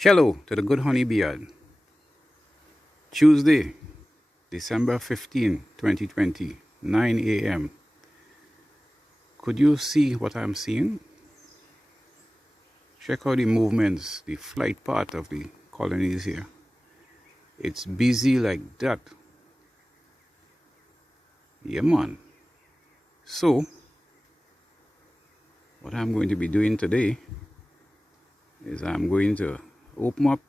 Cello to the good honey beard. Tuesday, December 15, 2020, 9 a.m. Could you see what I'm seeing? Check out the movements, the flight part of the colonies here. It's busy like that. Yeah, man. So, what I'm going to be doing today is I'm going to open up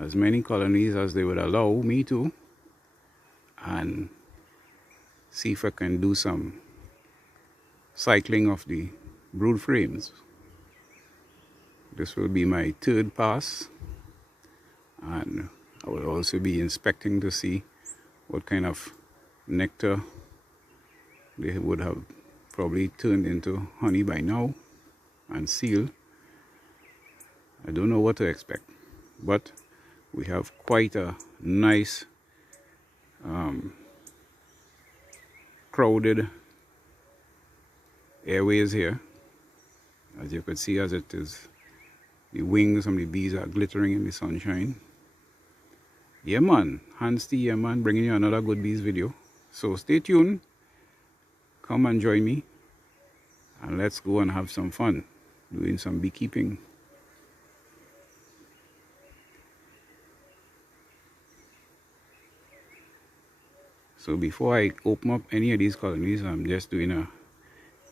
as many colonies as they would allow me to and see if I can do some cycling of the brood frames. This will be my third pass, and I will also be inspecting to see what kind of nectar they would have probably turned into honey by now and sealed. I don't know what to expect, but we have quite a nice crowded airways here. As you can see, as it is, the wings of the bees are glittering in the sunshine. Yeah man, Hans T, yeah man, bringing you another good bees video. So stay tuned, come and join me, and let's go and have some fun doing some beekeeping. So before I open up any of these colonies, I'm just doing a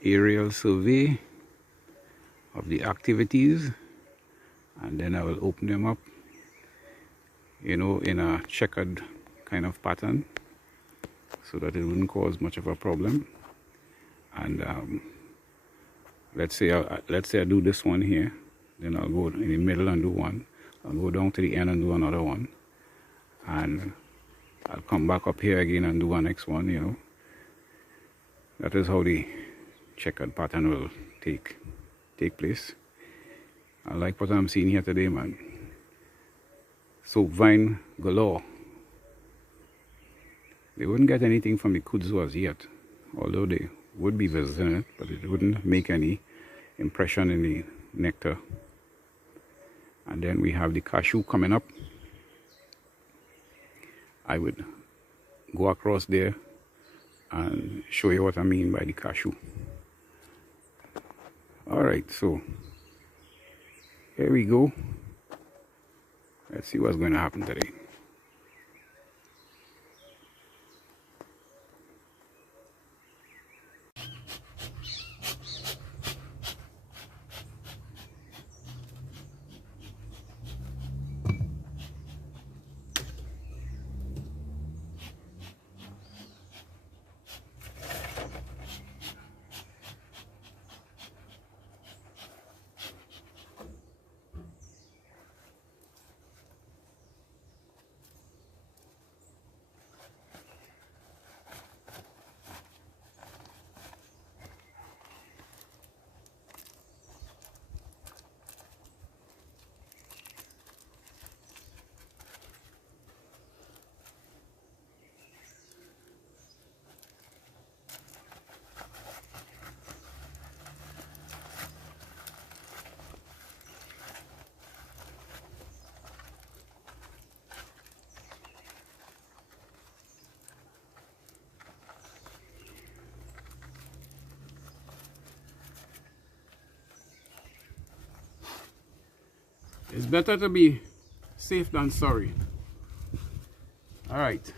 aerial survey of the activities, and then I will open them up, you know, in a checkered kind of pattern so that it wouldn't cause much of a problem. And let's say I do this one here, then I'll go in the middle and do one. I'll go down to the end and do another one, and I'll come back up here again and do a next one, you know. That is how the checkered pattern will take place. I like what I'm seeing here today, man. Soap vine galore. They wouldn't get anything from the kudzu as yet, although they would be visiting it, but it wouldn't make any impression in the nectar. And then we have the cashew coming up. I would go across there and show you what I mean by the cashew. Alright, so here we go. Let's see what's going to happen today. It's better to be safe than sorry. All right.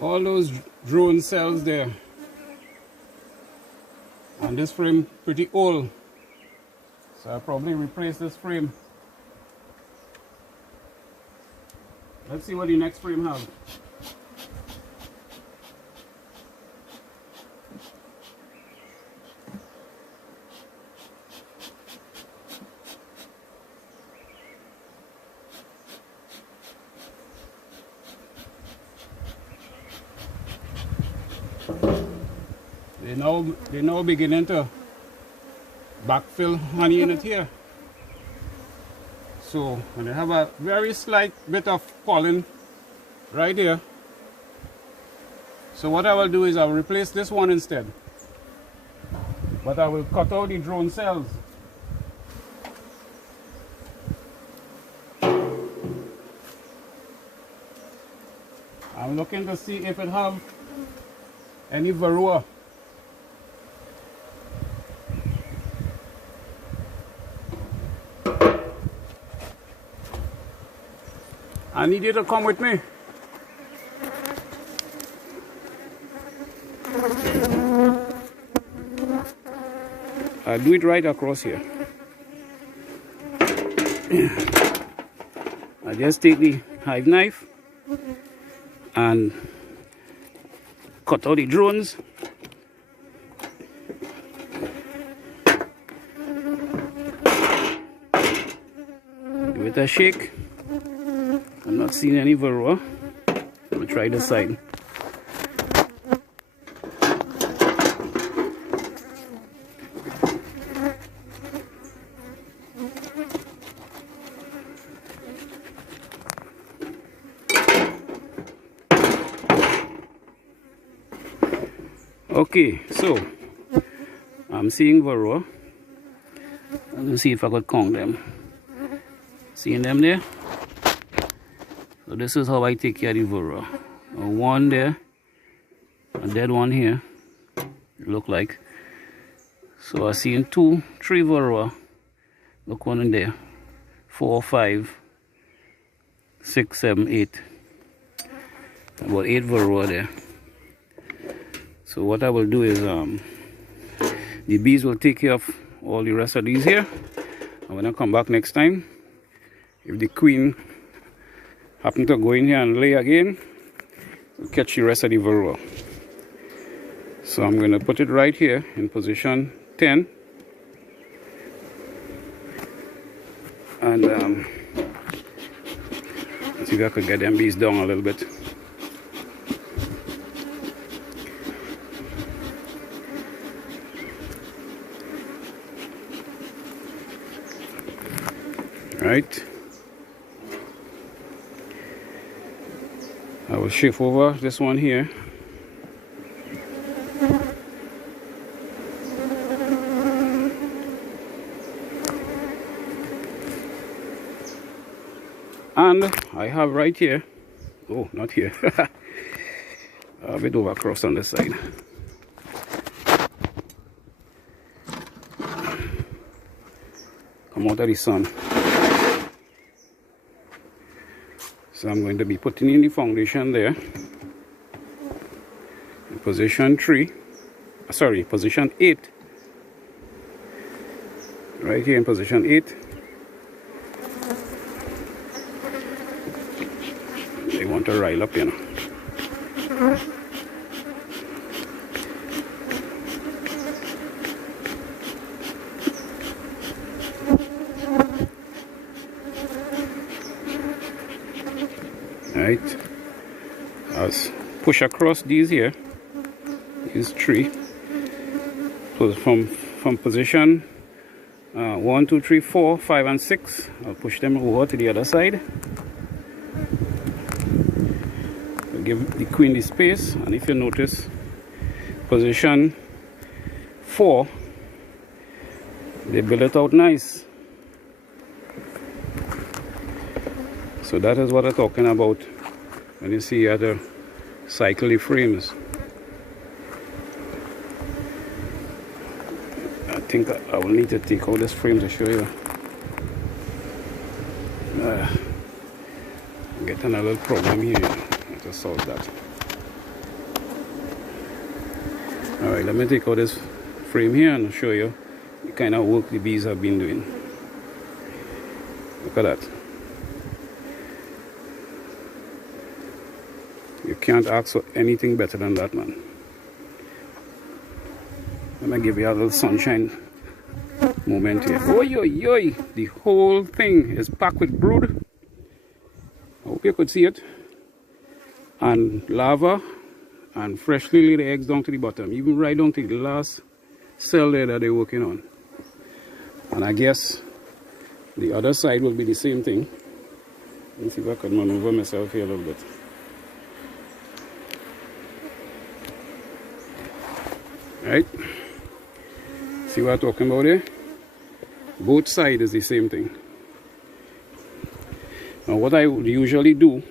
All those drone cells there, and this frame pretty old, so I'll probably replace this frame. Let's see what the next frame has. They're now beginning to backfill honey in it here. So when they have a very slight bit of pollen right here, so what I will do is I will replace this one instead, but I will cut out the drone cells. I'm looking to see if it have any varroa. I need you to come with me. I'll do it right across here. I just take the hive knife and cut out the drones. Give it a shake. I'm not seeing any varroa. We'll try this side. Okay, so I'm seeing varroa. I'm gonna see if I could count them. Seeing them there? So this is how I take care of the varroa. One there, a dead one here, it look like. So I see 2, 3 varroa. Look, one in there. 4, 5, 6, 7, 8. About 8 varroa there. So what I will do is The bees will take care of all the rest of these here. And when I come back next time, if the queen happen to go in here and lay again, we'll catch the rest of the varroa. So I'm going to put it right here in position 10. And let's see if I could get them bees down a little bit. Right. I will shift over this one here. And I have right here, oh, not here, a bit over across on this side. Come out of the sun. So I'm going to be putting in the foundation there in position 8. Right here in position 8. They want to rile up, you know. Right, I'll push across these here, these 3. So from position 1, 2, 3, 4, 5, and 6, I'll push them over to the other side. I'll give the queen the space, and if you notice, position 4, they build it out nice. So that is what I'm talking about when you see you have to cycle the frames. I think I will need to take out this frame to show you. I'm getting a little problem here. I have to solve that. Alright, let me take out this frame here and show you the kind of work the bees have been doing. Look at that. You can't ask for anything better than that, man. Let me give you a little sunshine moment here. Oh, yo, yo. The whole thing is packed with brood. I hope you could see it. And larva and freshly laid eggs down to the bottom, even right down to the last cell there that they're working on. And I guess the other side will be the same thing. Let me see if I can maneuver myself here a little bit. Right, see what I'm talking about here? Both sides is the same thing. Now what I would usually do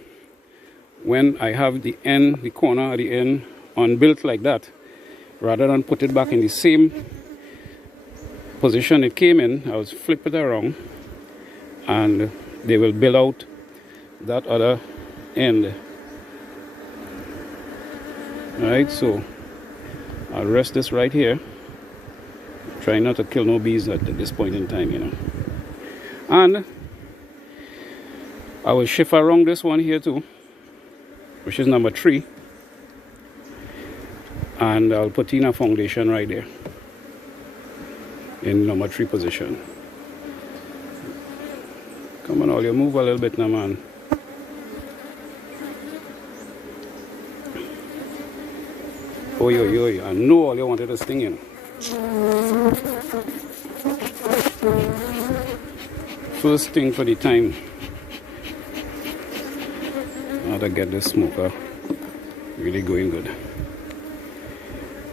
when I have the end, the corner at the end unbuilt like that, rather than put it back in the same position it came in, I would flip it around and they will build out that other end. Alright, so I'll rest this right here. Try not to kill no bees at this point in time, you know. And I will shift around this one here too, which is number 3. And I'll put in a foundation right there in number 3 position. Come on, all you move a little bit now, man. Oh, yo, yo, I know all you wanted to sting in. First thing for the time. How to get this smoker really going good.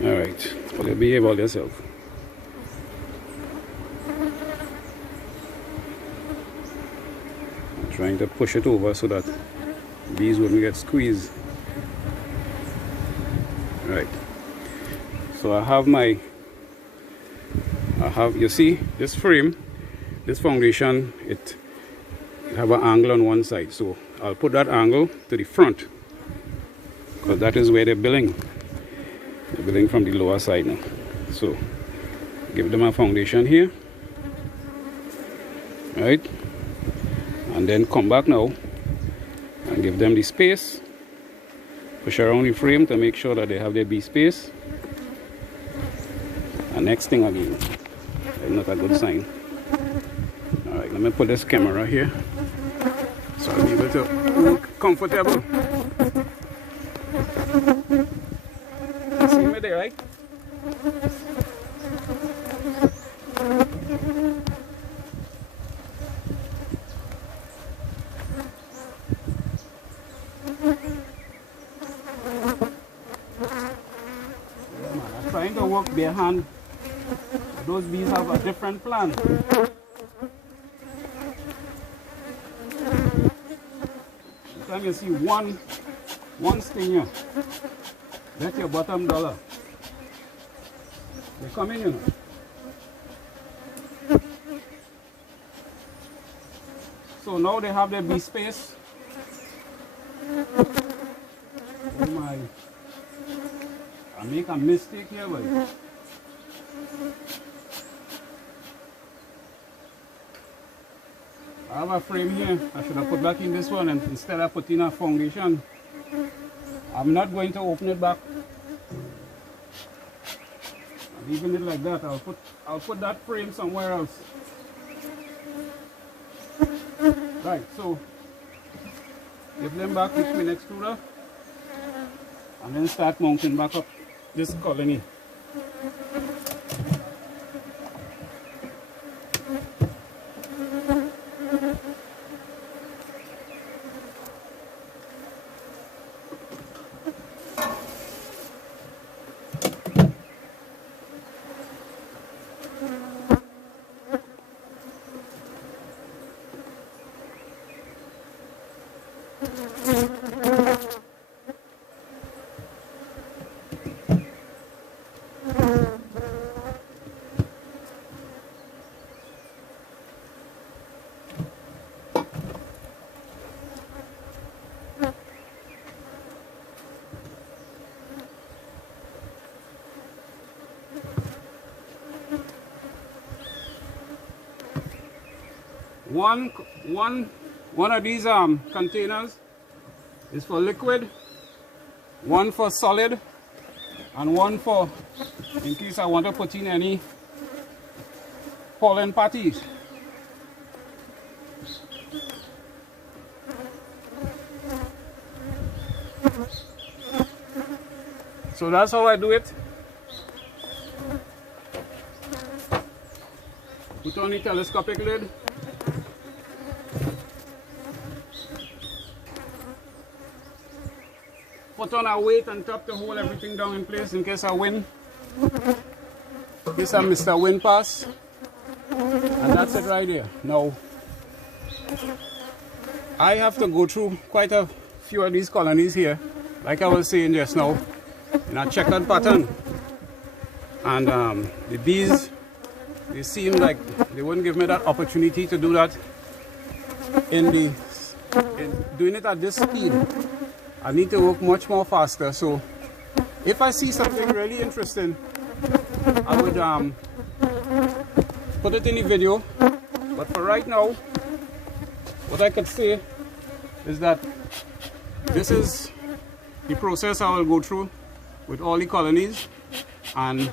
Alright, well, you behave all yourself. I'm trying to push it over so that bees wouldn't get squeezed. Right, so I have you see this frame, this foundation, it have an angle on one side, so I'll put that angle to the front because that is where they're building from the lower side now. So Give them a foundation here, right? And then come back now and give them the space. Push around the frame to make sure that they have their bee space. And next thing again, that's not a good sign. Alright, let me put this camera here so I'll be able to look comfortable. You see me there, right? I'm trying to work bare hand. Those bees have a different plan. Sometimes you see one sting here. That's your bottom dollar. They come in, you know. So now they have their bee space. Oh my. I make a mistake here, but I have a frame here. I should have put back in this one, and instead of putting a foundation, I'm not going to open it back. I'm leaving it like that. I'll put that frame somewhere else. Right, so give them back with my extruder and then start mounting back up this colony. One of these containers is for liquid, one for solid, and one for in case I want to put in any pollen patties. So that's how I do it. Put on the telescopic lid. Put on a weight on top to hold everything down in place in case of wind. In case I missed a wind pass. And that's it right there. Now, I have to go through quite a few of these colonies here, like I was saying just now, in a checkered pattern. And the bees, they seem like they wouldn't give me that opportunity to do that in doing it at this speed. I need to work much more faster. So if I see something really interesting, I would put it in the video. But for right now, what I could say is that this is the process I will go through with all the colonies, and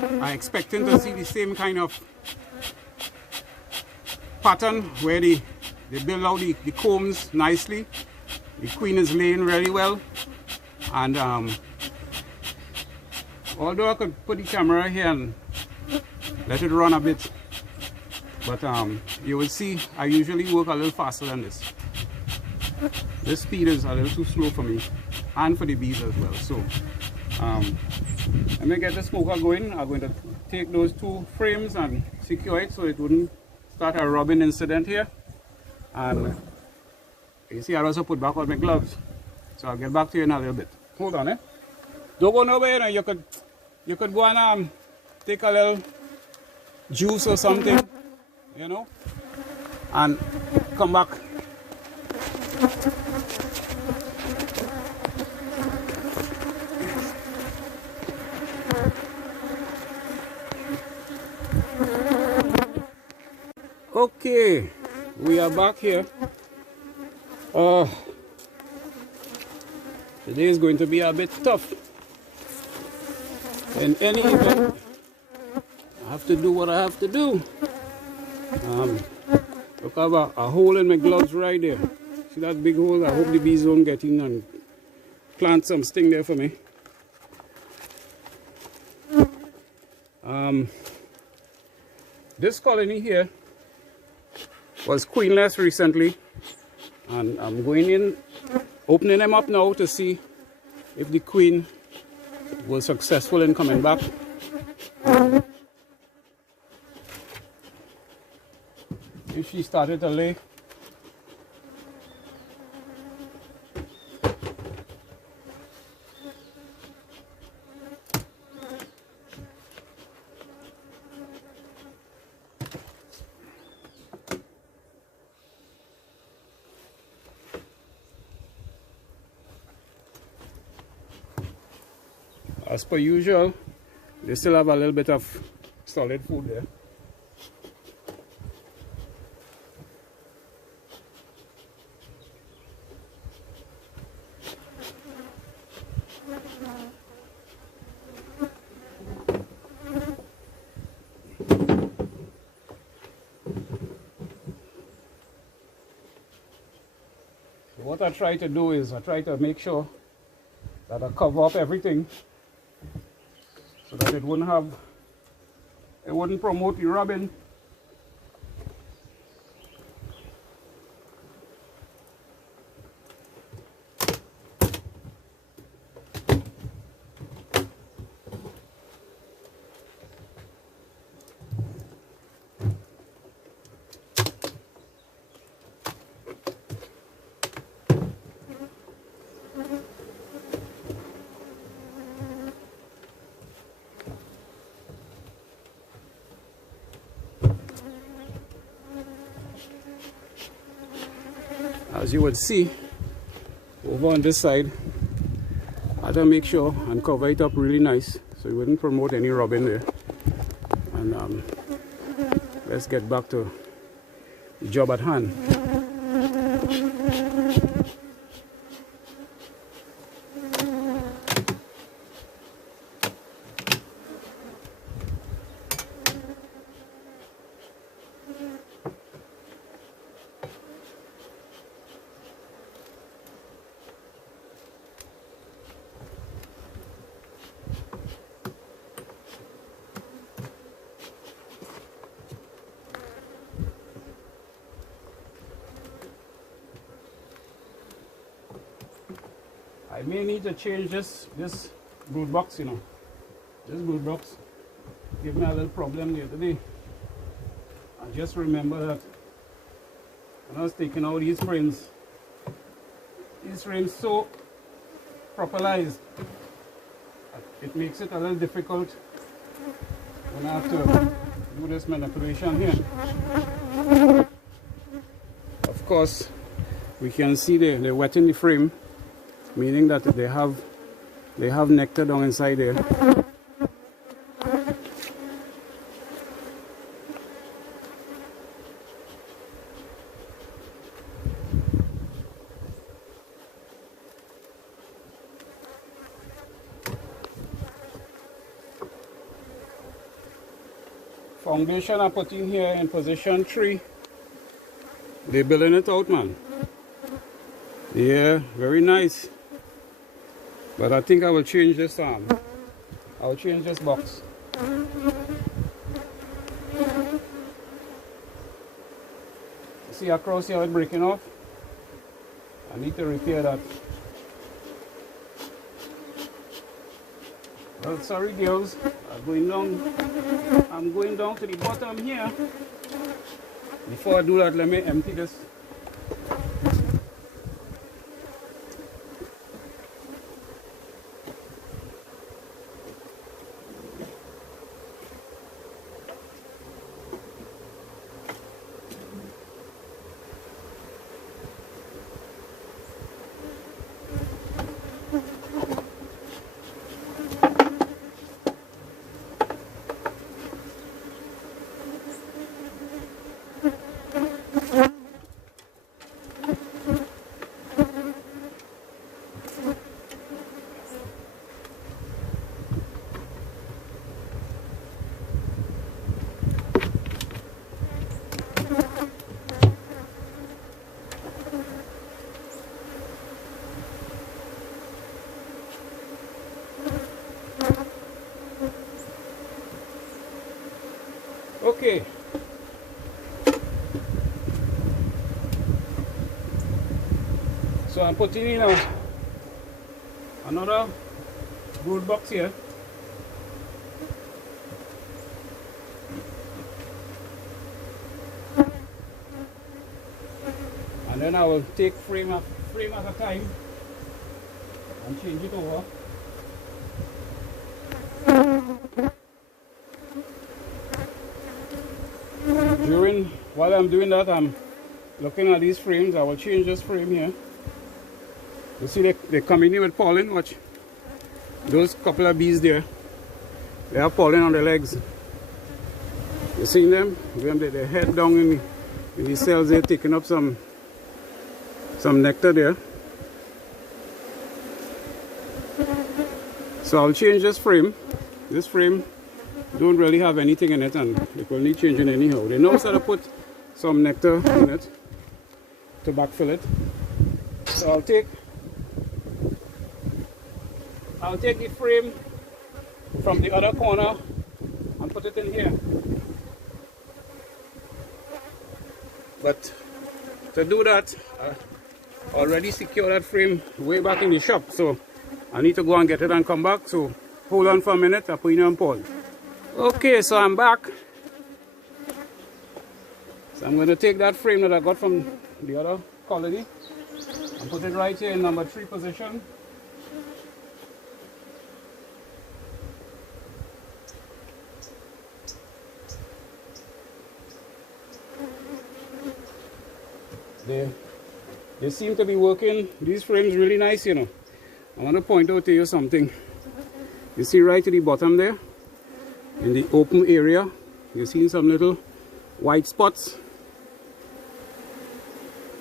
I'm expecting to see the same kind of pattern where they build out the combs nicely. The queen is laying really well, and although I could put the camera here and let it run a bit, but you will see I usually work a little faster than this. This speed is a little too slow for me and for the bees as well. So let me get the smoker going. I'm going to take those two frames and secure it so it wouldn't start a rubbing incident here. And you see, I also put back on my gloves, so I'll get back to you in a little bit. Hold on, Don't go nowhere. You know, you could go and take a little juice or something, you know, and come back. Okay, we are back here. Today is going to be a bit tough. In any event, I have to do what I have to do. Look, I have a hole in my gloves right there. See that big hole? I hope the bees won't get in and plant some sting there for me. This colony here was queenless recently, and I'm going in, opening them up now to see if the queen was successful in coming back. If she started to lay. As per usual, they still have a little bit of solid food there. So what I try to do is I try to make sure that I cover up everything so that it wouldn't promote the rubbing. As you would see over on this side, I had to make sure and cover it up really nice so it wouldn't promote any rubbing there. And let's get back to the job at hand. I may need to change this brood box, you know. This brood box gave me a little problem the other day. I just remember that when I was taking out these frames so properlized, it makes it a little difficult when I have to do this manipulation here. Of course, we can see they're wetting the frame, meaning that they have nectar down inside there. Foundation I'm putting here in position 3. They're building it out, man. Yeah, very nice. But I think I will change this I'll change this box. See across here it's breaking off. I need to repair that. Well, sorry girls, I'm going down to the bottom here. Before I do that, let me empty this. Okay. So I'm putting in another brood box here. And then I will take frame at a time and change it over. While I'm doing that, I'm looking at these frames. I will change this frame here. You see they're coming in with pollen. Watch. Those couple of bees there. They have pollen on their legs. You see them? Their head down in the cells. They're taking up some nectar there. So I'll change this frame. This frame don't really have anything in it, and it will need changing anyhow. They know how to put some nectar in it to backfill it. So I'll take the frame from the other corner and put it in here. But to do that, I already secured that frame way back in the shop, so I need to go and get it and come back. So hold on for a minute, I'll put it on pause. Okay, so I'm back. So I'm going to take that frame that I got from the other colony and put it right here in number 3 position. They seem to be working, these frames really nice, you know. I want to point out to you something. You see right to the bottom there, in the open area, you see some little white spots.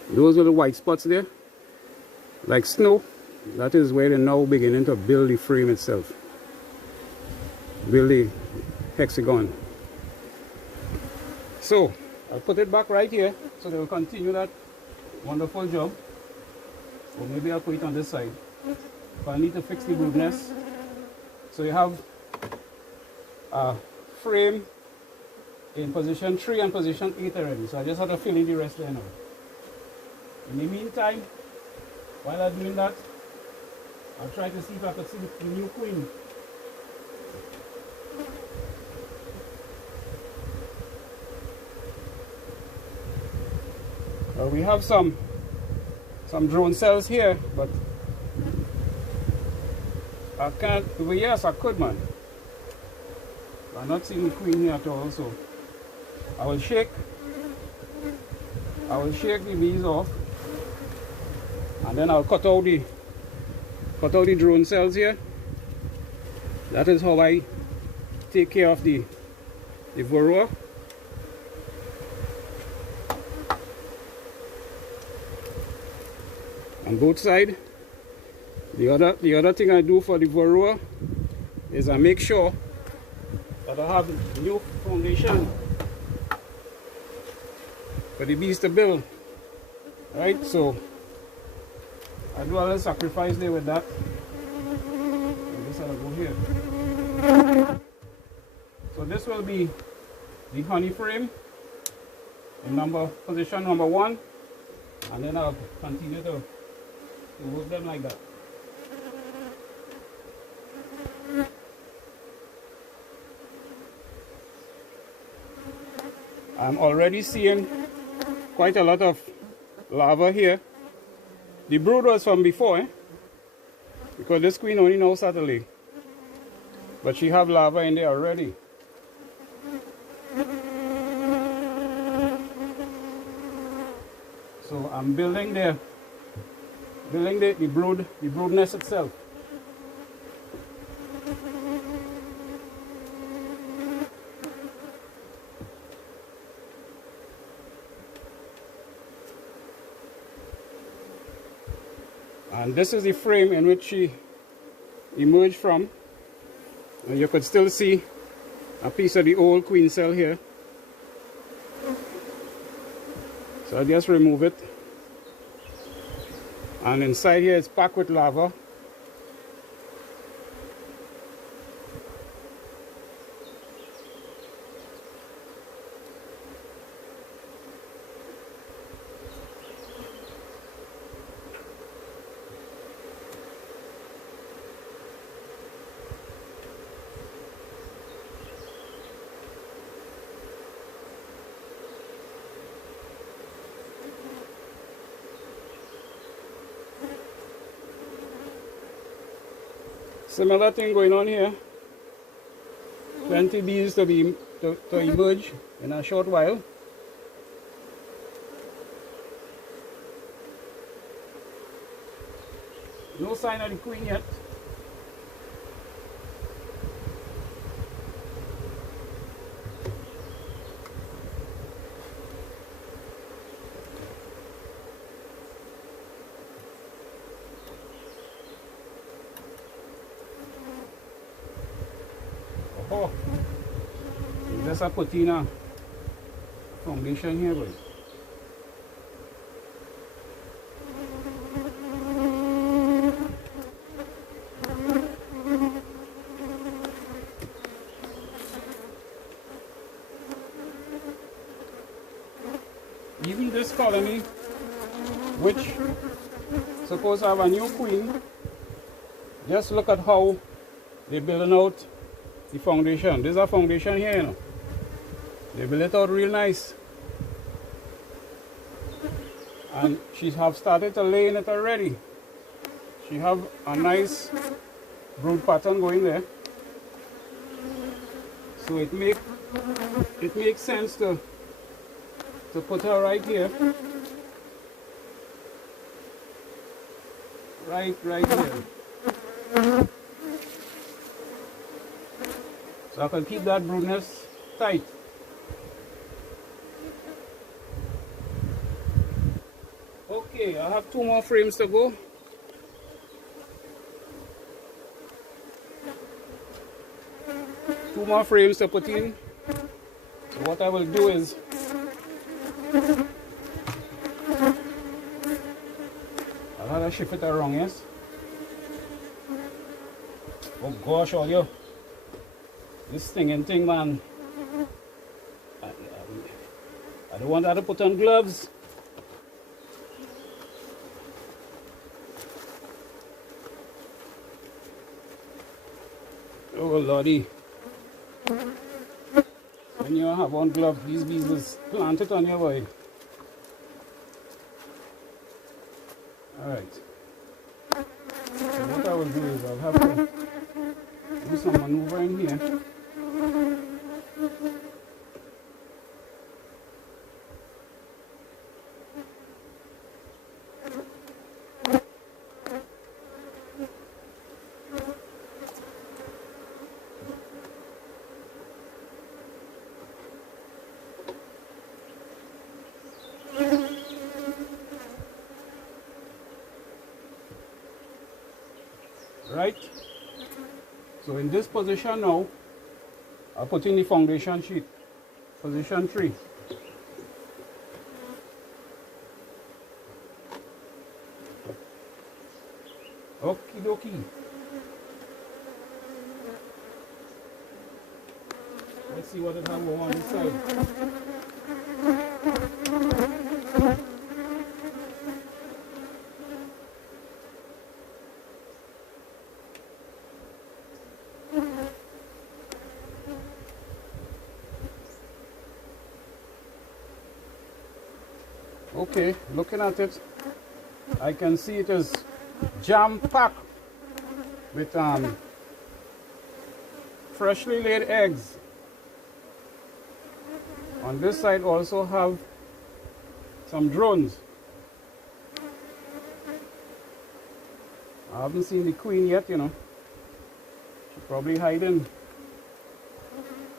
Those little white spots there, like snow. That is where they're now beginning to build the frame itself. Build the hexagon. So, I'll put it back right here, so they will continue that wonderful job. Or maybe I'll put it on this side. But I need to fix the brood nest. So you have a frame in position 3 and position 8 already. So I just have to fill in the rest there now. In the meantime, while I'm doing that, I'll try to see if I can see the new queen. We have some drone cells here, but I can't. Well, yes, I could, man. I'm not seeing the queen here at all, so I will shake the bees off, and then I'll cut out the drone cells here. That is how I take care of the varroa. On both sides. The other thing I do for the varroa is I make sure that I have new foundation for the bees to build. Right, so I do a little sacrifice there with that. So this I'll go here. So this will be the honey frame in position number 1, and then I'll continue to work them like that. I'm already seeing quite a lot of larvae here. The brood was from before, because this queen only knows how to lay. But she have larvae in there already. So I'm building the brood nest itself. And this is the frame in which she emerged from. And you could still see a piece of the old queen cell here. So I just remove it. And inside here it's packed with larvae. Similar thing going on here. Plenty bees to emerge in a short while. No sign of the queen yet. Oh, there's a patina foundation here, boy. Even this colony, which supposed to have a new queen, just look at how they're building out the foundation. There's a foundation here, you know. They built it out real nice. And she have started to lay in it already. She have a nice brood pattern going there. So it makes sense to put her right here. Right here. So I can keep that brood nest tight. Okay, I have 2 more frames to go. Two more frames to put in. So what I will do is I'll have to shift it around, yes? Oh gosh, all you. This stinging thing, man. I don't want her to put on gloves. Oh lordy. When you have on gloves, these bees will plant it on your body. Alright. So what I will do is I'll have to do some maneuver in here. Right, so in this position now, I'll put in the foundation sheet, position 3. Okie dokie. Let's see what it has on this side. Okay, looking at it, I can see it is jam-packed with freshly laid eggs. On this side also have some drones. I haven't seen the queen yet, you know. She's probably hiding.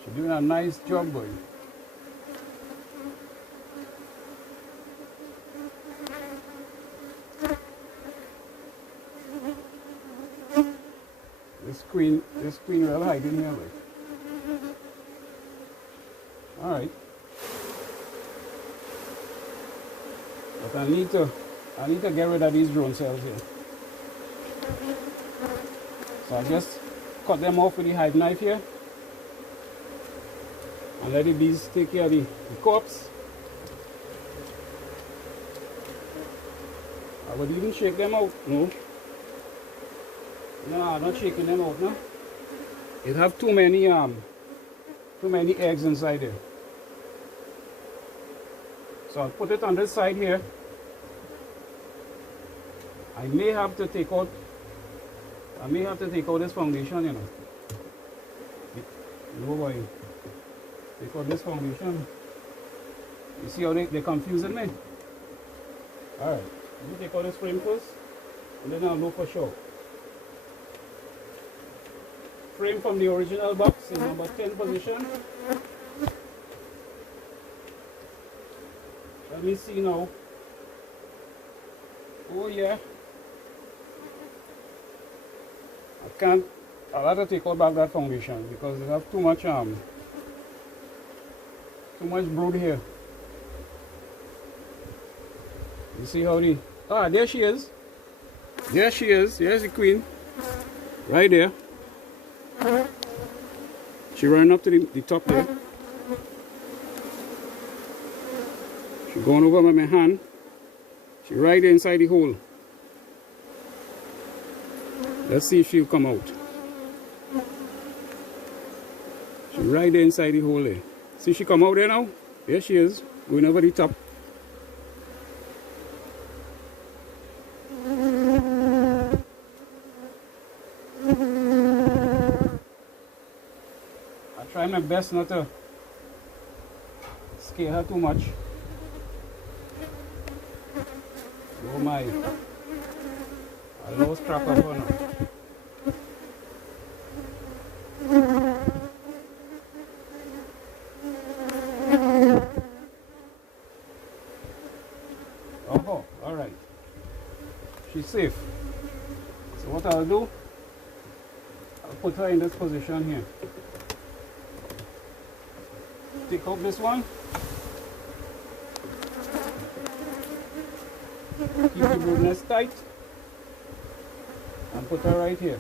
She's doing a nice job, boy. This queen will hide in here, boy. All right. But I need to get rid of these drone cells here. So I just cut them off with the hive knife here and let the bees take care of the corpse. I would even shake them out. No, I'm not shaking them out now. It have too many eggs inside there. So I'll put it on this side here. I may have to take out I may have to take out this foundation, you know. No worry. Take out this foundation. You see how they're confusing me? Alright, let me take out this frame first, and then I'll know for sure. Frame from the original box is number 10 position. Let me see now. Oh yeah. I'll have to take out back that foundation because they have too much brood here. You see how the there she is. There she is. There's the queen. Right there. She ran up to the top there. She going over by my hand. She right there inside the hole. Let's see if she'll come out. She right there inside the hole there. See she come out there now? There she is, going over the top. I try my best not to scare her too much. Oh my. I lost track of her now. Oh, alright. She's safe. So what I'll do, I'll put her in this position here. Take out this one. Keep the brood nest tight. And put her right here.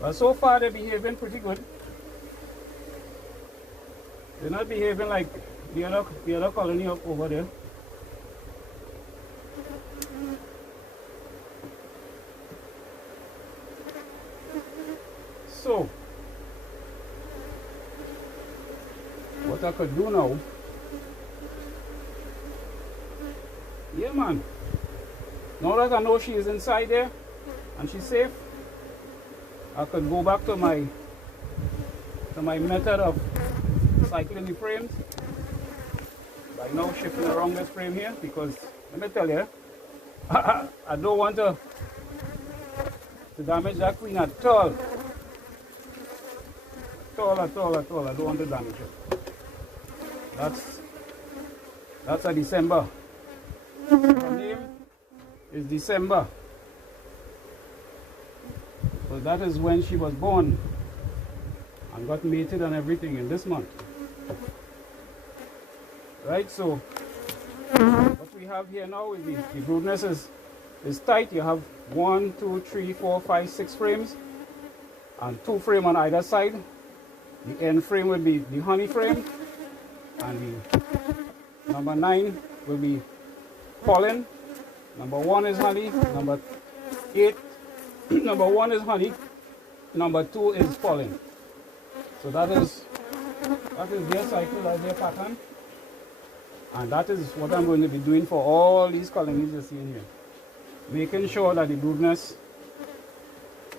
But so far they're behaving pretty good. They're not behaving like the other colony up over there. So, what I could do now, yeah man, now that I know she is inside there and she's safe, I could go back to my method of cycling the frames by now shifting around this frame here, because let me tell you, I don't want to damage that queen at all. At all. I don't want to damage it. That's a December. Her name is December. So that is when she was born and got mated and everything in this month. Right, so what we have here now is the brood nest is tight. You have 1, 2, 3, 4, 5, 6 frames and 2 frames on either side. The end frame will be the honey frame, and the number 9 will be pollen. Number 1 is honey. Number 8, number 1 is honey. Number 2 is pollen. So that is their cycle, that's their pattern. And that is what I'm going to be doing for all these colonies you see in here. Making sure that the brood nest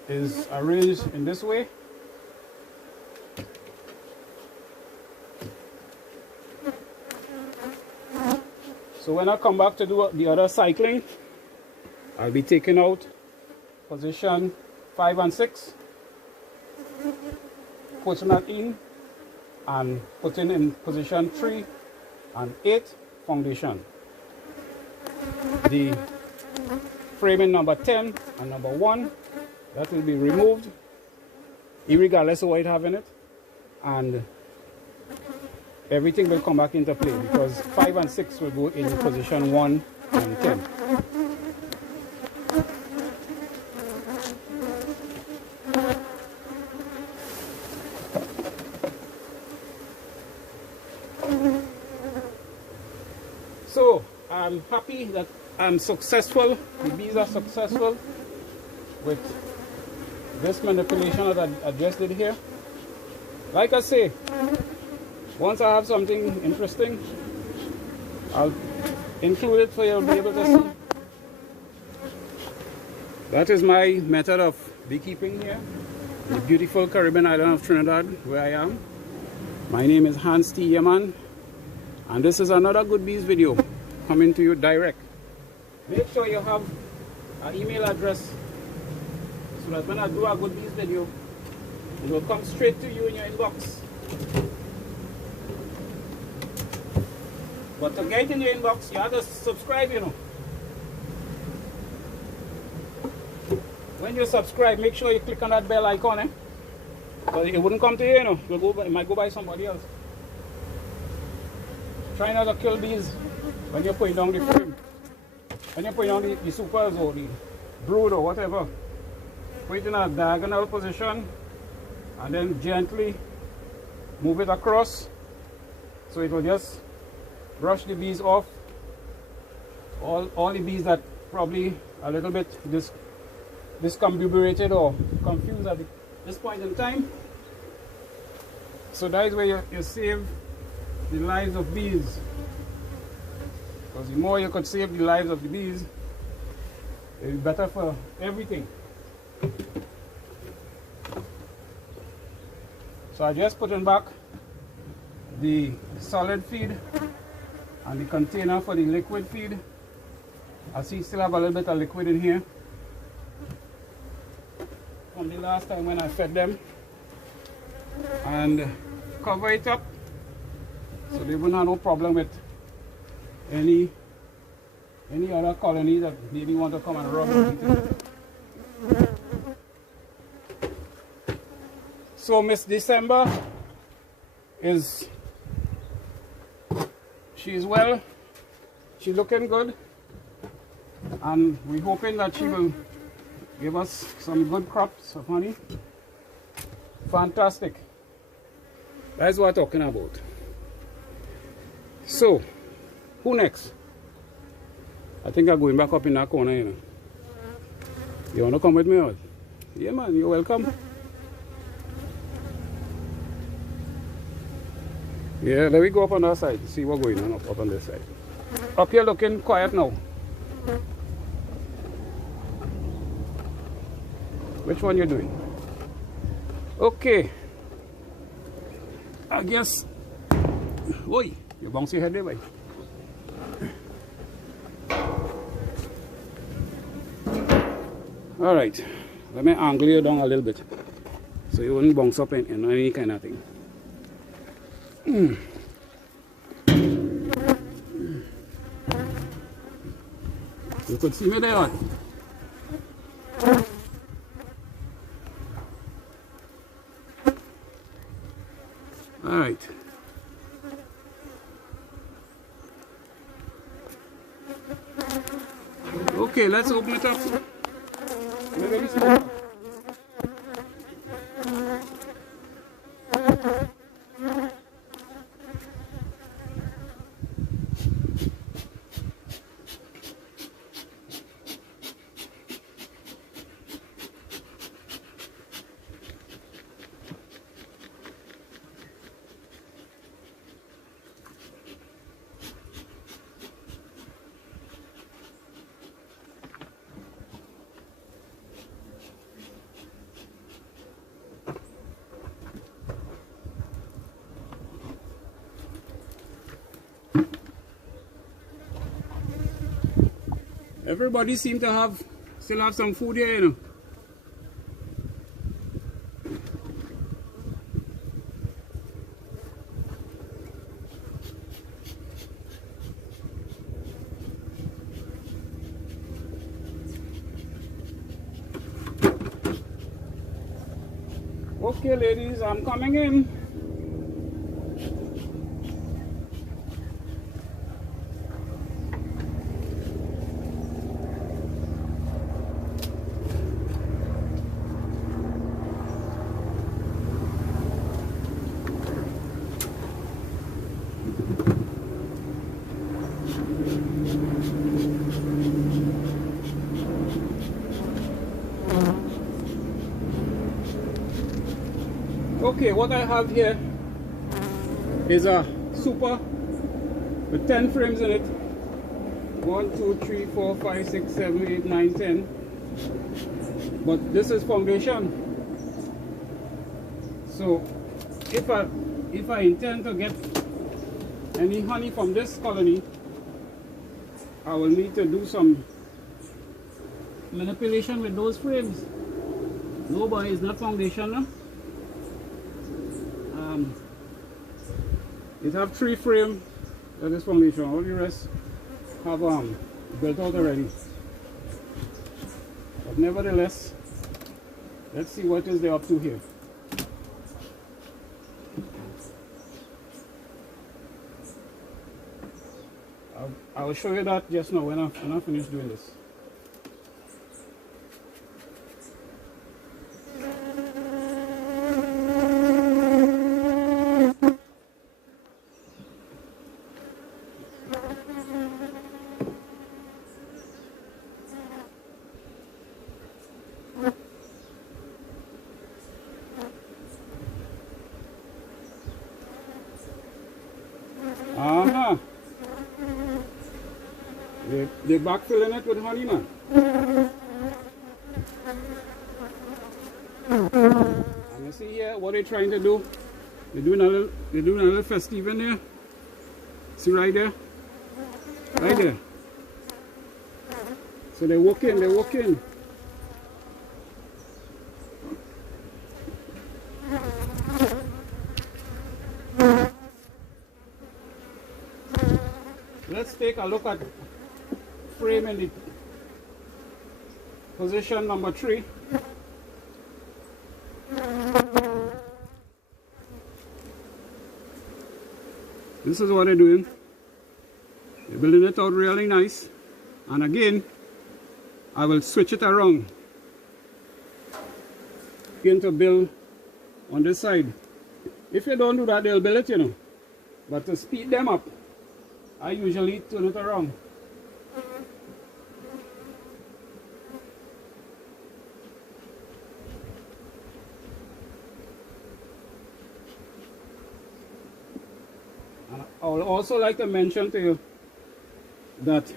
is arranged in this way. So when I come back to do the other cycling, I'll be taking out position 5 and 6, putting that in, and putting in position 3 and 8 foundation. The framing number 10 and number 1, that will be removed, irregardless of what it have in it, and everything will come back into play because 5 and 6 will go in position 1 and 10. So I'm happy that I'm successful. The bees are successful with this manipulation that I just did here. Like I say, once I have something interesting, I'll include it for you to be able to see. That is my method of beekeeping here, the beautiful Caribbean island of Trinidad, where I am. My name is Hans T. Yeman, and this is another Good Bees video coming to you direct. Make sure you have an email address so that when I do a Good Bees video, it will come straight to you in your inbox. But to get in your inbox, you have to subscribe, you know. When you subscribe, make sure you click on that bell icon, eh? Because it wouldn't come to you, you know. It might go by somebody else. Try not to kill bees when you're putting down the frame. When you're putting down the supers or the brood or whatever. Put it in a diagonal position and then gently move it across so it will just brush the bees off. All the bees that probably a little bit discombobulated or confused at this point in time. So that is where you save the lives of bees. Because the more you could save the lives of the bees, it is better for everything. So I just put in back the solid feed and the container for the liquid feed. I see still have a little bit of liquid in here from the last time when I fed them, and cover it up so they wouldn't have no problem with any other colony that maybe want to come and rub it. So Miss December she's well, she's looking good, and we're hoping that she will give us some good crops of honey. Fantastic. That's what I'm talking about. So, who next? I think I'm going back up in that corner, you know. You want to come with me or? Yeah, man, you're welcome. Yeah, let me go up on that side, see what's going on up on this side. Up here looking quiet now. Which one you doing? Okay. I guess. Oi, you bounce your head there, boy. Alright, let me angle you down a little bit so you wouldn't bounce up in any kind of thing. You could see me there. Alright. Okay, let's open it up. Very small. Everybody seems to still have some food here, you know. Okay, ladies, I'm coming in. Okay, what I have here is a super with 10 frames in it. 1, 2, 3, 4, 5, 6, 7, 8, 9, 10. But this is foundation. So if I intend to get any honey from this colony, I will need to do some manipulation with those frames. No, but it's not foundation now. It have 3 frames that is foundation. All the rest have built out already. But nevertheless, let's see what is they up to here. I will show you that just now when I finish doing this. They backfilling it with honey, man. And you see here what they're trying to do. They're doing a little festive in there. See right there? Right there. So they walk in. Let's take a look at frame in the position number 3. This is what they're doing. They're building it out really nice. And again, I will switch it around. Begin to build on this side. If you don't do that, they'll build it, you know. But to speed them up, I usually turn it around. I would also like to mention to you that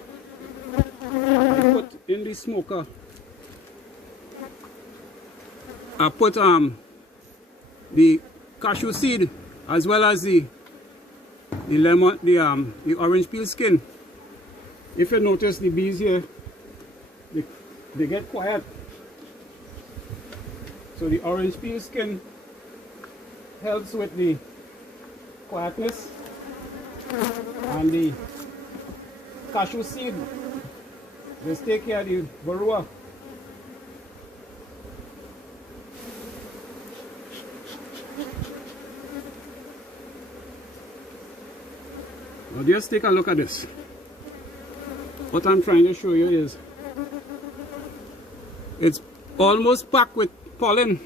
I put in the smoker, I put the cashew seed as well as the lemon, the orange peel skin. If you notice the bees here, they get quiet. So the orange peel skin helps with the quietness. And the cashew seed, just take care of the varroa. Now just take a look at this. What I'm trying to show you is it's almost packed with pollen.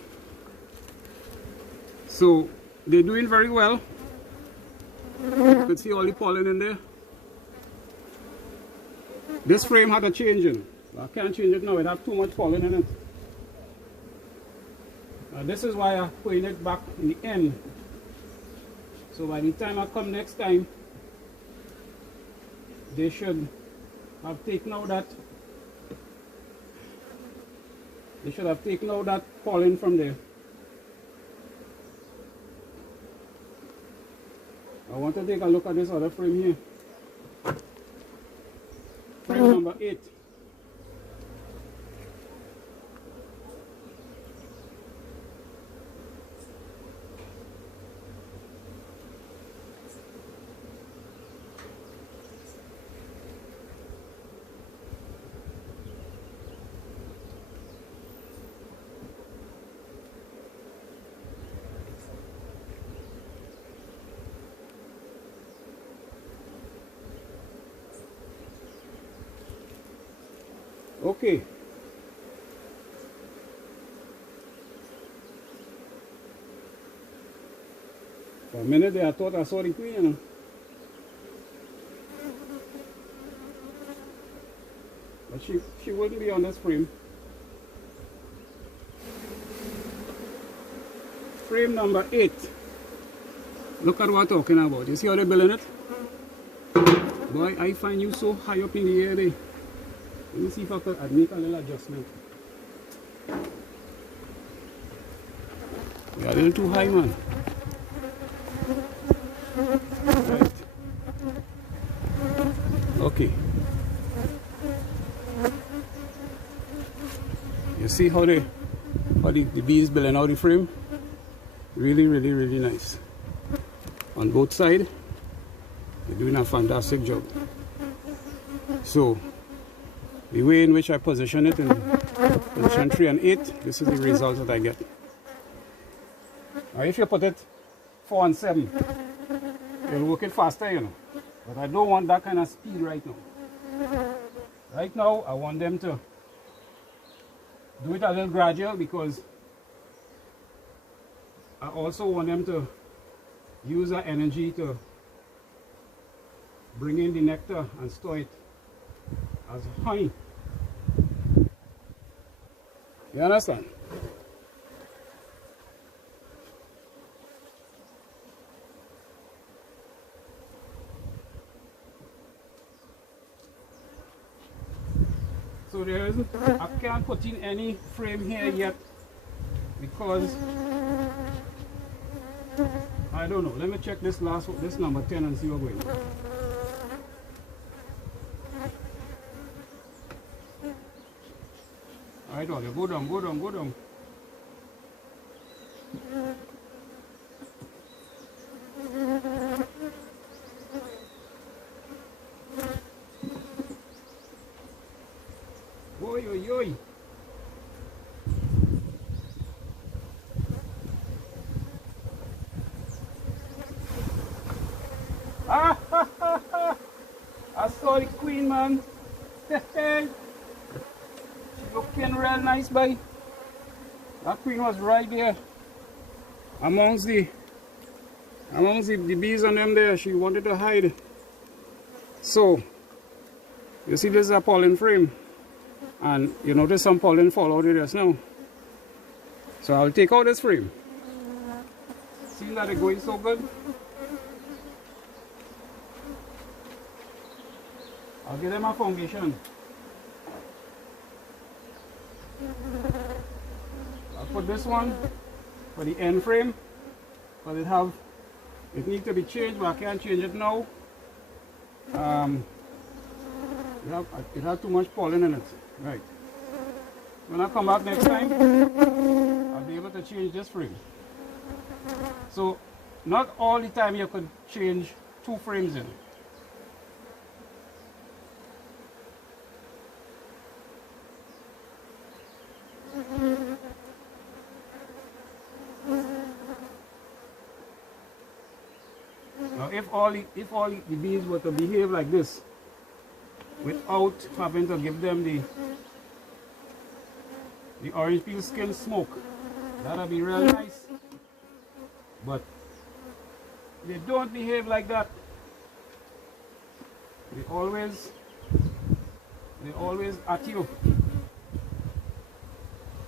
So they're doing very well. You can see all the pollen in there. This frame had a change in. I can't change it now, it has too much pollen in it. This is why I'm putting it back in the end. So by the time I come next time, they should have taken out that pollen from there. I want to take a look at this other frame here. Frame number 8. Okay. For a minute there, I thought I saw the queen, you know. But she wouldn't be on this frame. frame number 8. Look at what I'm talking about. You see how they're building it? Boy, I find you so high up in the air there. Let me see if I can make a little adjustment. You're a little too high, man. Right. Okay. You see how the bees building out the frame? Really, really, really nice. On both sides, they're doing a fantastic job. So, the way in which I position it in position 3 and 8, this is the result that I get. Now if you put it 4 and 7, you'll work it faster, you know. But I don't want that kind of speed right now. Right now, I want them to do it a little gradual because I also want them to use that energy to bring in the nectar and store it as honey. You understand? So there isn't, I can't put in any frame here yet because I don't know. Let me check this last one, this number 10 and see what's going on. Alright, go down, go down, go down. Oi, oi, oi. Ah, ha, ha, ha. I saw the queen, man. She looking real nice, boy. That queen was right there amongst the bees and them there. She wanted to hide. So you see, this is a pollen frame, and you notice some pollen fall out of this now. So I'll take out this frame. Seeing that it's going so good, I'll give them a foundation. I'll put this one for the end frame, but it needs to be changed, but I can't change it now. It has too much pollen in it. Right. When I come back next time, I'll be able to change this frame. So not all the time you could change 2 frames in. Now if all the bees were to behave like this without having to give them the orange peel skin smoke, that'll be real nice. But they don't behave like that. They always at you.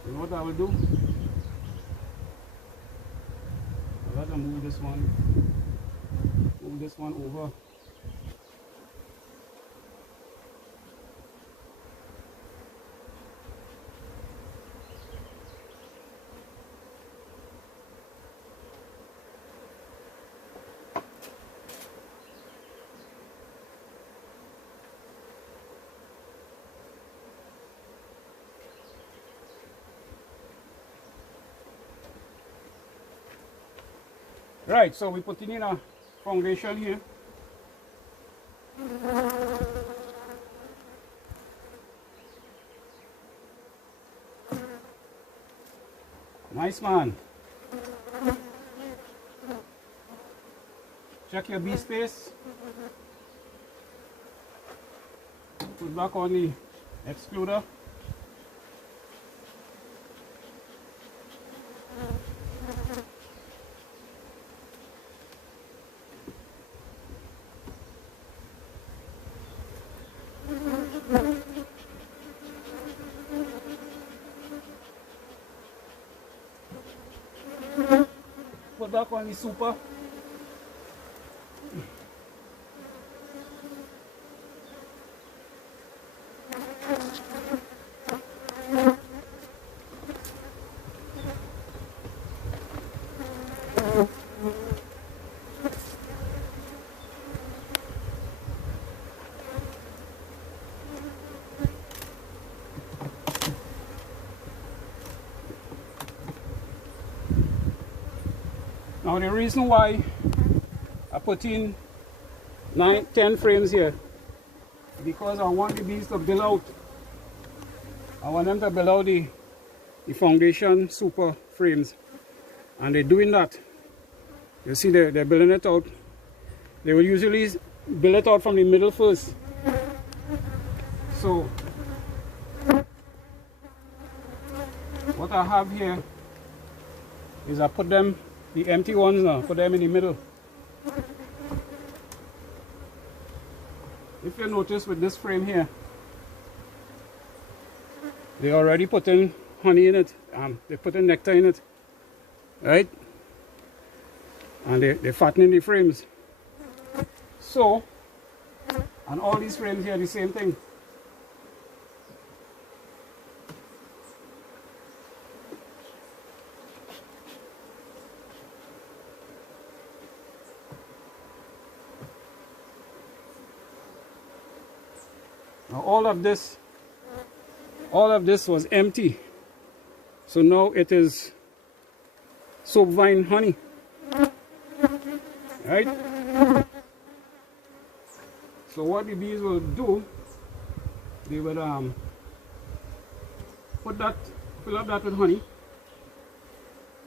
You know what I will do? I'll let them move this one over. Right, so we're putting in a foundation here. Nice, man. Check your bee space. Put back on the excluder. back on the super. Now the reason why I put in 10 frames here, because I want the bees to build out. I want them to build out the foundation super frames. And they're doing that. You see they're building it out. They will usually build it out from the middle first. So what I have here is I put them, the empty ones now, put them in the middle. If you notice with this frame here, they already put in honey in it, they put in nectar in it, right? And they're fattening the frames. So, and all these frames here, the same thing. Now all of this was empty. So now it is soap vine honey. Right? So what the bees will do, they will fill up that with honey,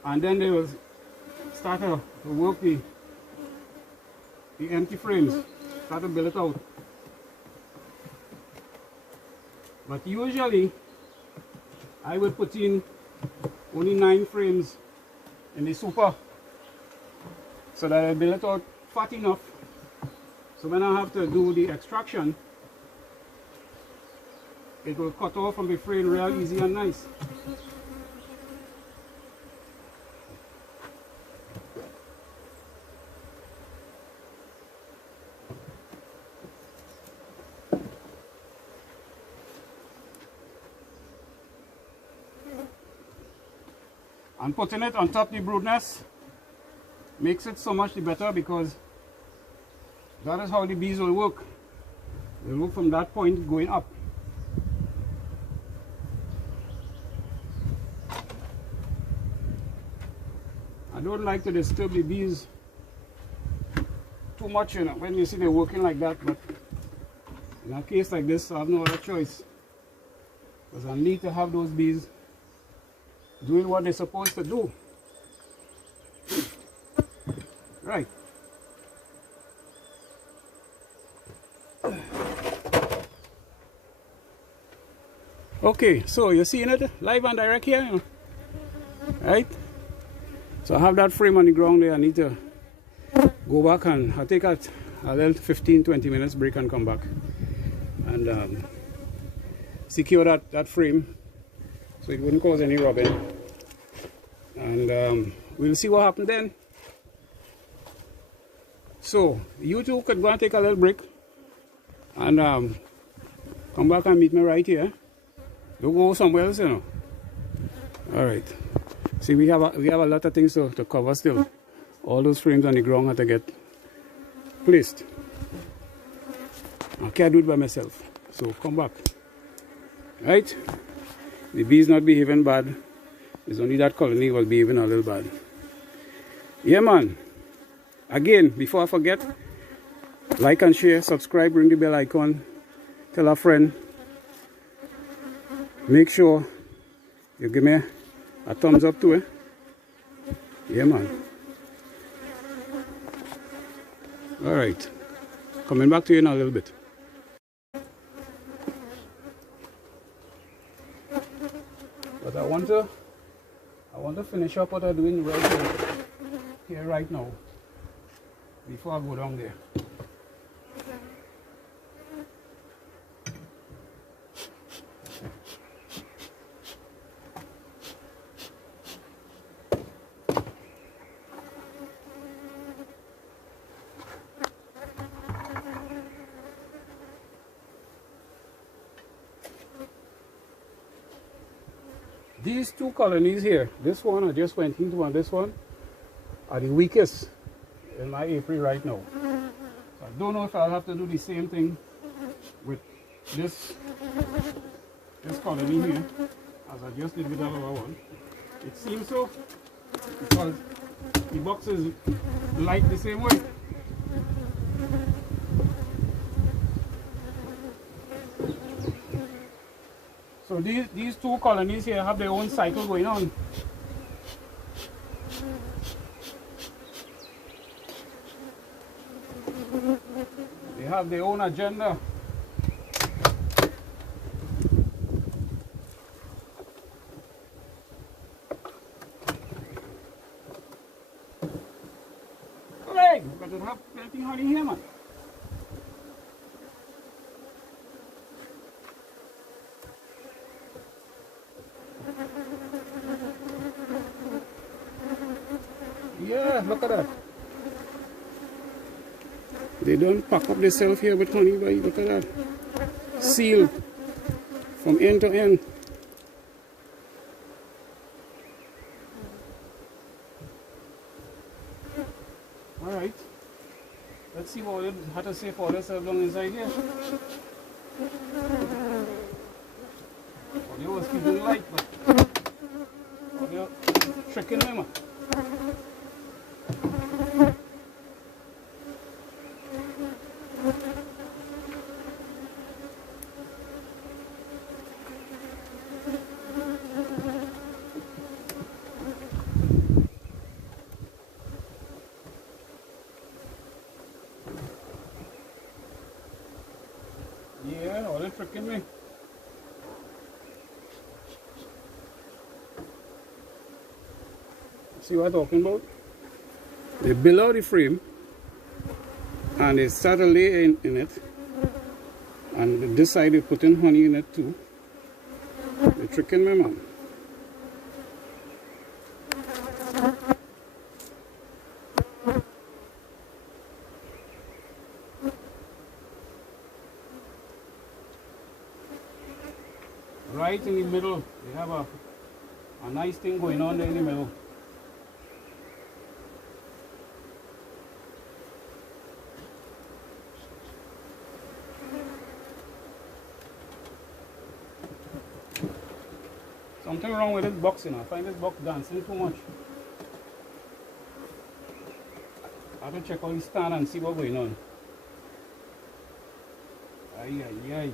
and then they will start to work the empty frames, start to build it out. But usually I would put in only 9 frames in the super, so that I build it out fat enough, so when I have to do the extraction, it will cut off from the frame real easy and nice. And putting it on top the brood nest makes it so much the better, because that is how the bees will work. They'll work from that point going up. I don't like to disturb the bees too much, you know, when you see they're working like that, but in a case like this I have no other choice, because I need to have those bees doing what they're supposed to do. Right. Okay, so you're seeing it live and direct here, you know? Right? So I have that frame on the ground there. I need to go back and I'll take a little 15-20 minutes break and come back and secure that frame so it wouldn't cause any rubbing, and we'll see what happens then. So you two could go and take a little break and come back and meet me right here. Don't go somewhere else, you know. All right. See, we have a lot of things to cover still. All those frames on the ground have to get placed. I can't do it by myself. So come back. Right? The bees not behaving bad. It's only that colony was behaving a little bad. Yeah, man. Again, before I forget, like and share, subscribe, ring the bell icon, tell a friend. Make sure you give me a thumbs up too, eh? Yeah, man. Alright. Coming back to you in a little bit. But I want to finish up what I'm doing right here right now, before I go down there. These two colonies here, this one I just went into and this one, are the weakest in my apiary right now. So I don't know if I'll have to do the same thing with this colony here as I just did with the other one. It seems so because the box is light the same way. So these two colonies here have their own cycle going on. They have their own agenda. Hey, but it have plenty honey here, man. Yeah, look at that. They don't pack up themselves here with honey, but look at that. Sealed from end to end. Alright. Let's see what it had to say for themselves down inside here. Well, they was keeping light, but they're tricking them. Yeah, all they're tricking me. See what I'm talking about? They build out the frame and they start to lay in it, and this side they put in honey in it too. They're tricking me, man. Right in the middle, they have a nice thing going on there in the middle. Something wrong with this box, you know. I find this box dancing too much. I have to check out the stand and see what's going on. Ay, ay, ay.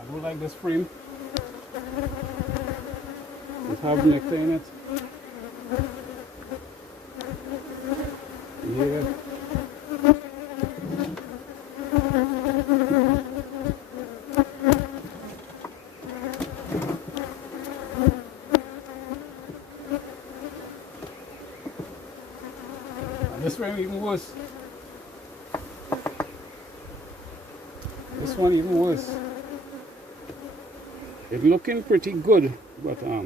I don't like this frame. It has nectar in it. Yeah. This frame even worse. This one even worse. It's looking pretty good, but I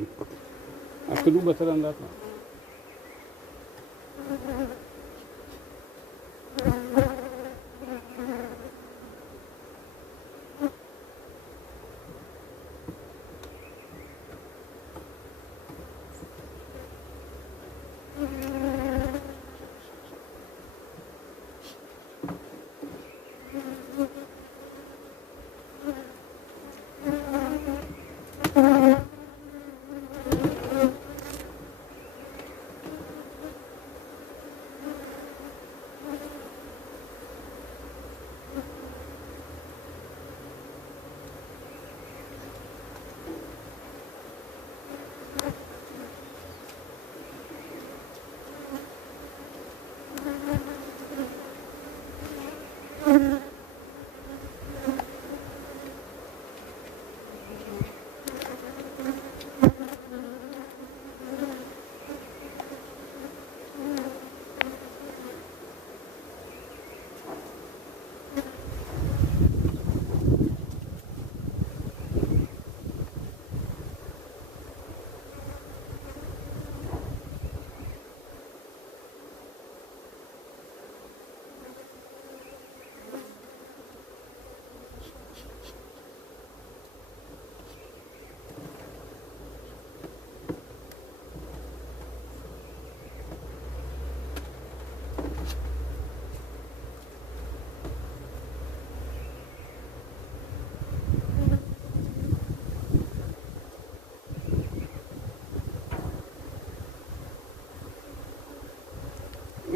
have to do better than that now.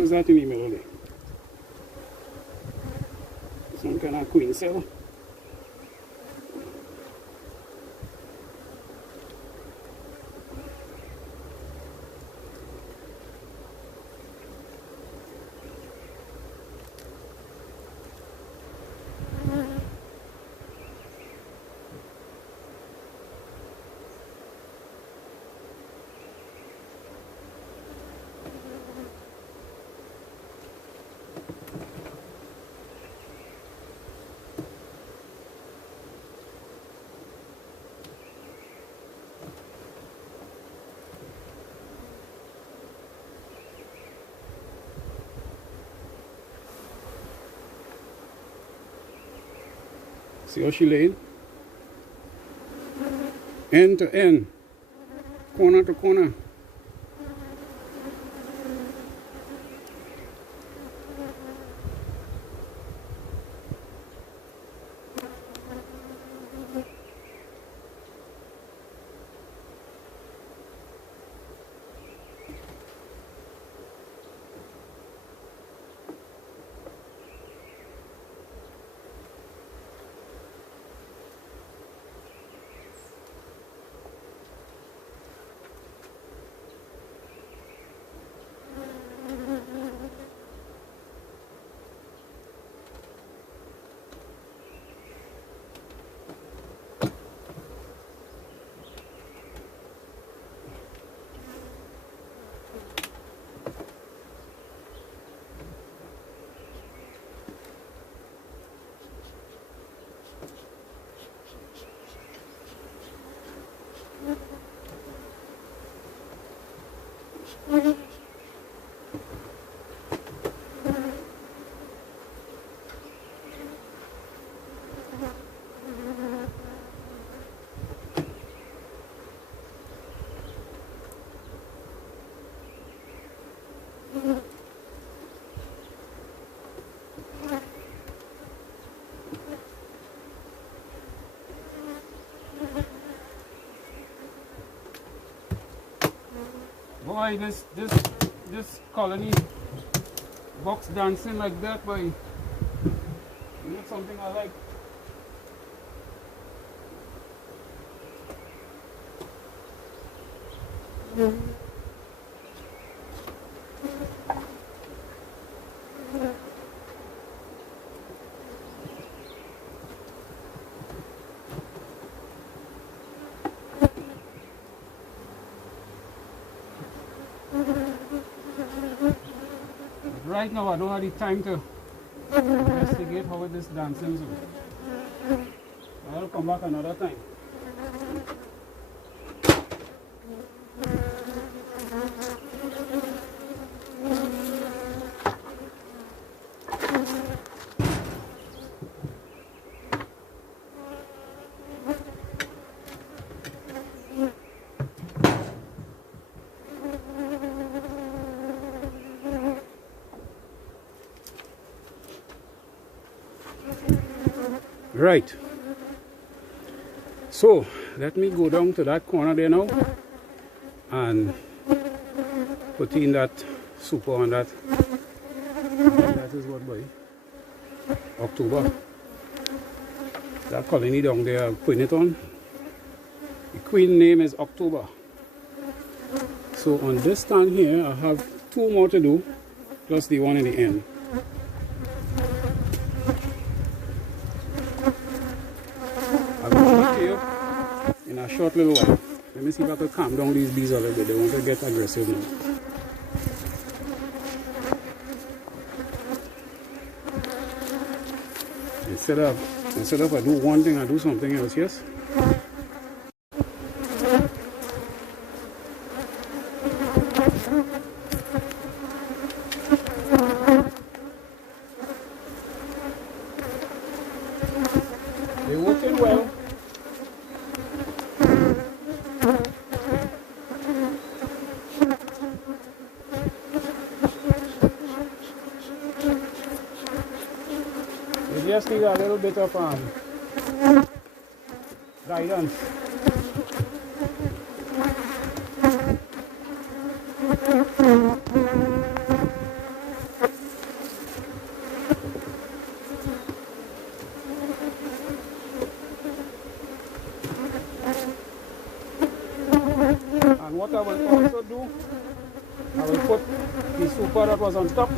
is that in the middle there? Some kind of queen cell. See how she laid? End to end, corner to corner. Boy, this colony box dancing like that, boy. That's something I like. Right now, I don't have the time to investigate how this dancing is. I'll come back another time. Right, so let me go down to that corner there now and put in that super on that. That is what, boy, October. That colony down there, I'm putting it on. The queen name is October. So on this stand here, I have 2 more to do, plus the one in the end. In a short little while. Let me see if I can calm down these bees a little bit. They want to get aggressive now. Instead of I do one thing, I do something else, yes? They're working well. Just need a little bit of guidance. I will also do, I will put the super that was on top.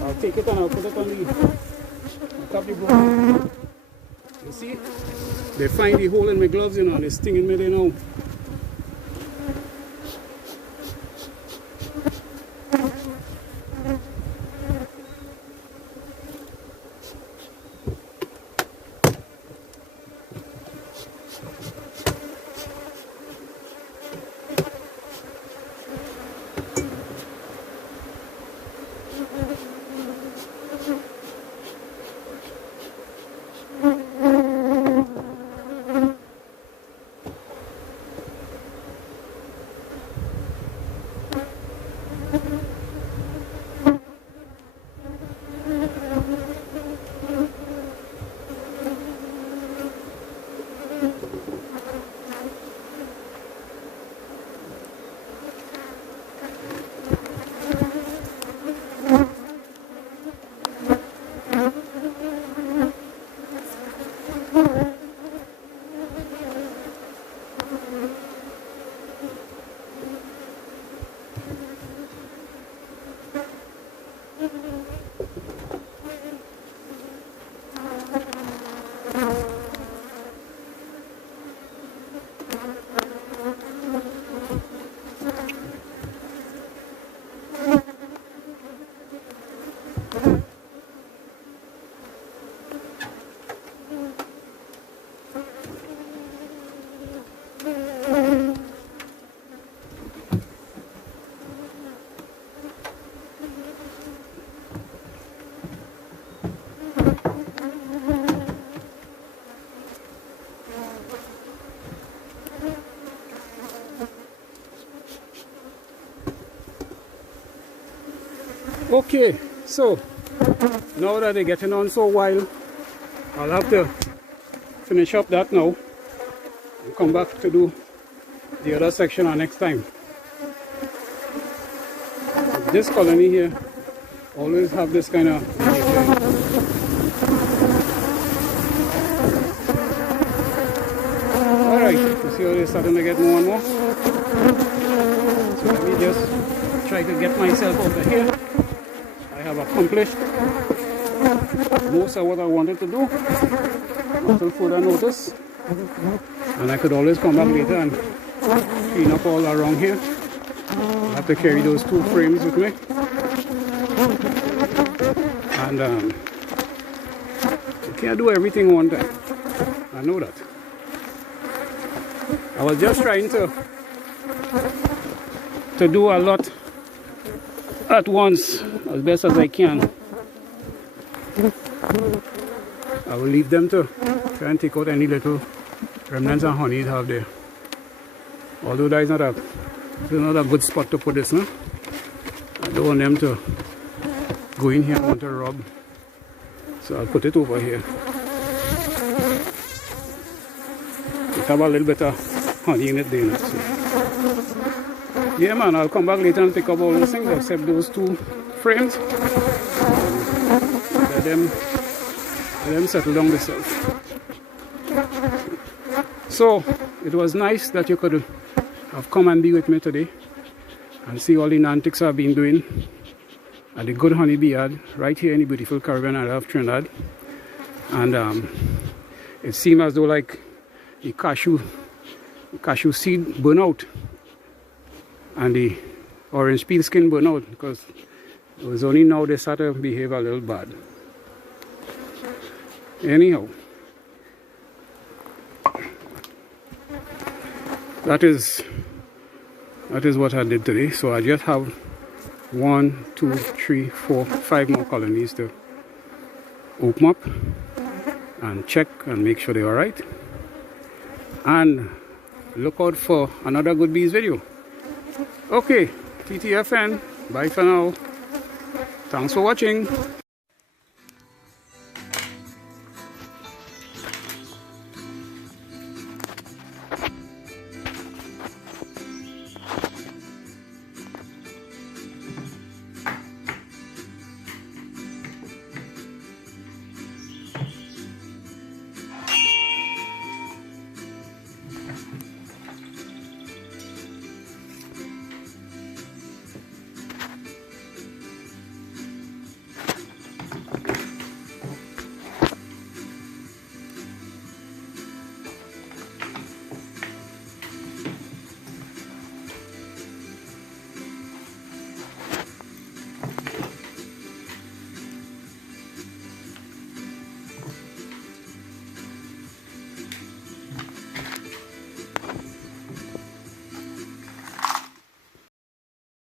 I'll take it and I'll put it on the top of the broom. You see? They find the hole in my gloves, you know, and it's stinging me there now. Okay, so now that they're getting on so wild, I'll have to finish up that now and come back to do the other section next time. This colony here always have this kind of alright, you see how they're starting to get more and more. So let me just try to get myself out of here. I have accomplished most of what I wanted to do until further notice, and I could always come back later and clean up all around here. I have to carry those 2 frames with me, and you can't do everything one time. I know that. I was just trying to do a lot at once as best as I can. I will leave them to try and take out any little remnants of honey they have there. Although that is not a good spot to put this, no? I don't want them to go in here and want to rob. So I'll put it over here. It have a little bit of honey in it there. So. Yeah man, I'll come back later and pick up all those things except those 2 frames. Let them settle down themselves. So it was nice that you could have come and be with me today and see all the antics I've been doing at the good honeybee yard right here in the beautiful Caribbean island of Trinidad. And it seemed as though like the cashew seed burn out and the orange peel skin burn out, because it was only now they start to behave a little bad. Anyhow, that is what I did today. So I just have 1, 2, 3, 4, 5 more colonies to open up and check and make sure they're alright. And look out for another Good Bees video. Okay, TTFN, bye for now. Thanks for watching.